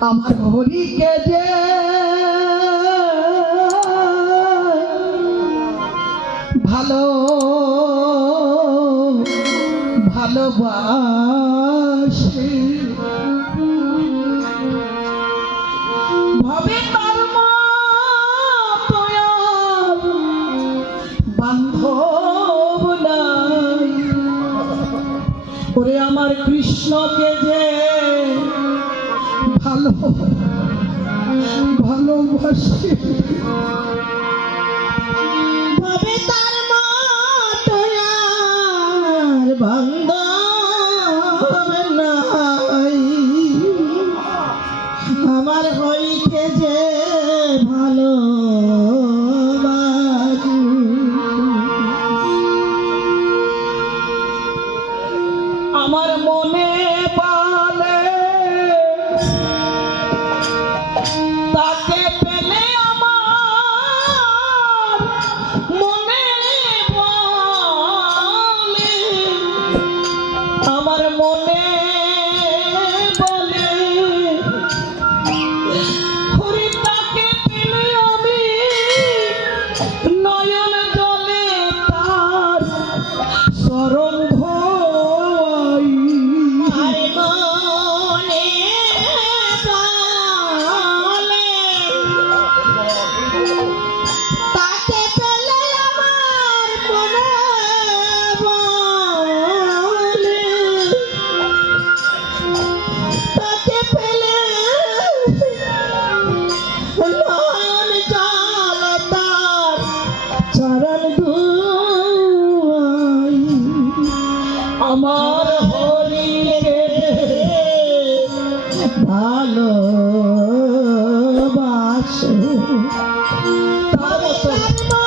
আমার হরিকে যে ভালো ভালোবাসে। ভবে আর বান্ধব নাই। ওরে আমার কৃষ্ণকে যে ভালো। ভালোবাসি। ভাবে তার আমার হইতে যে ভালো। ভালো বাসে। তার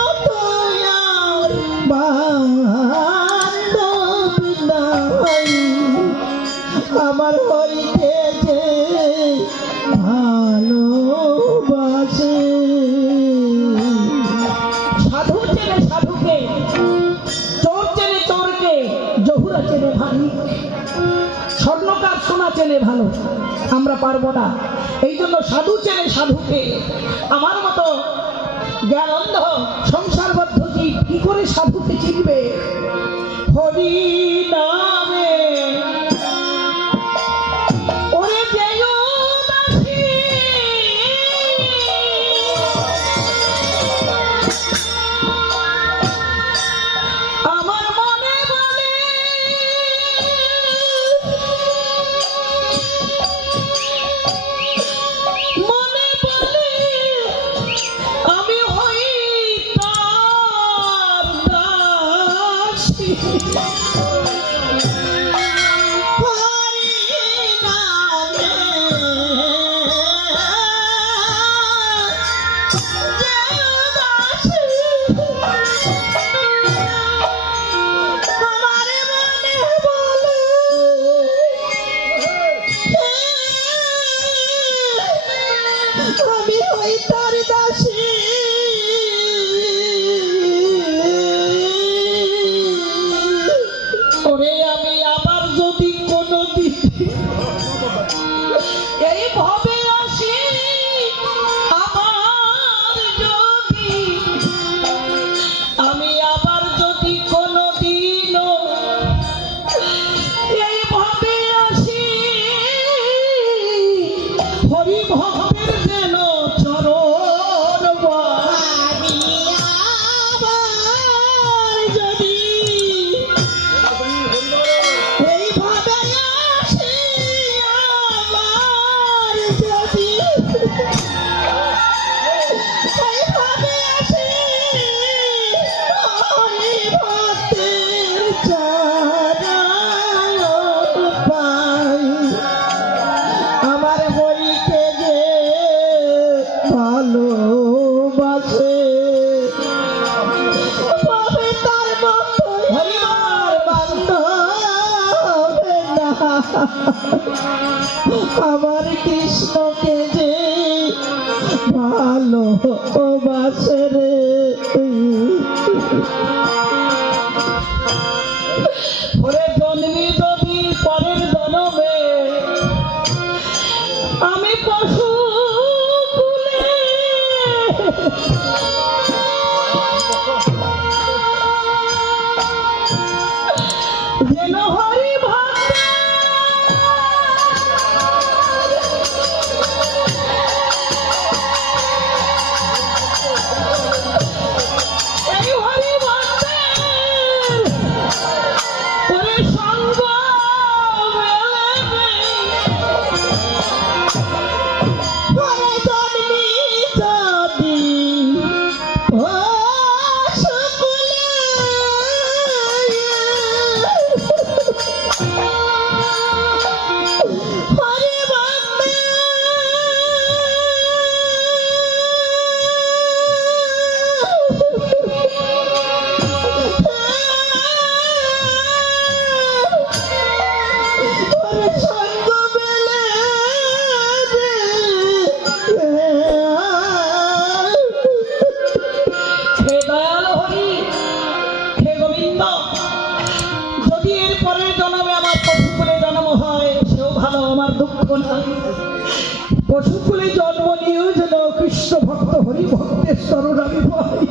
সোনা চেনে ভালো, আমরা পারব না। এই জন্য সাধু চেনে সাধুকে। আমার মতো জ্ঞানন্দ সংসারবদ্ধ কি করে সাধুকে চিনবে? হরি নামে হরি ভক্তের যেন চরণ যদি এইভাবে আসি আমার যদি এইভাবে আসি হরি ভক্তের চরণ আমার কৃষ্ণকে যে ভালোবাসে রে। শরণ আমি পাই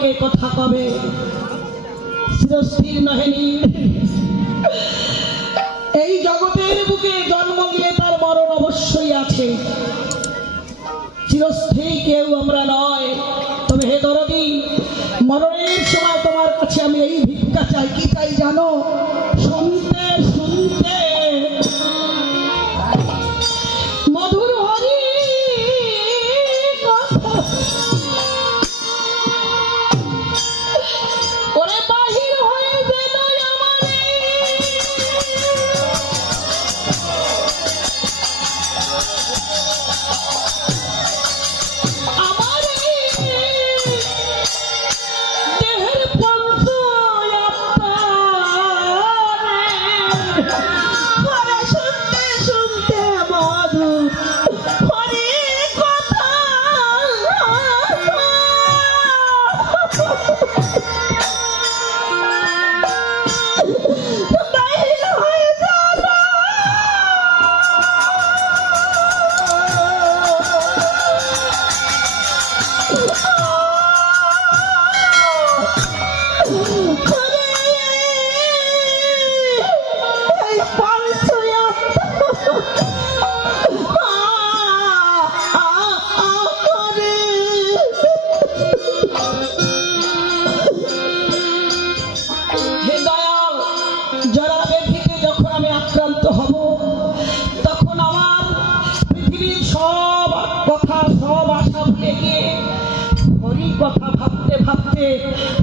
কে কথা কবে? সৃষ্টির নহেনি। এই জগতের বুকে জন্ম নিয়ে তার মরণ অবশ্যই আছে। চিরস্থায়ী কেউ আমরা নয়। তবে হে দরদি, মরণের সময় তোমার কাছে আমি এই ভিক্ষা চাই। কি চাই জানো? সন্তের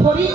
হরি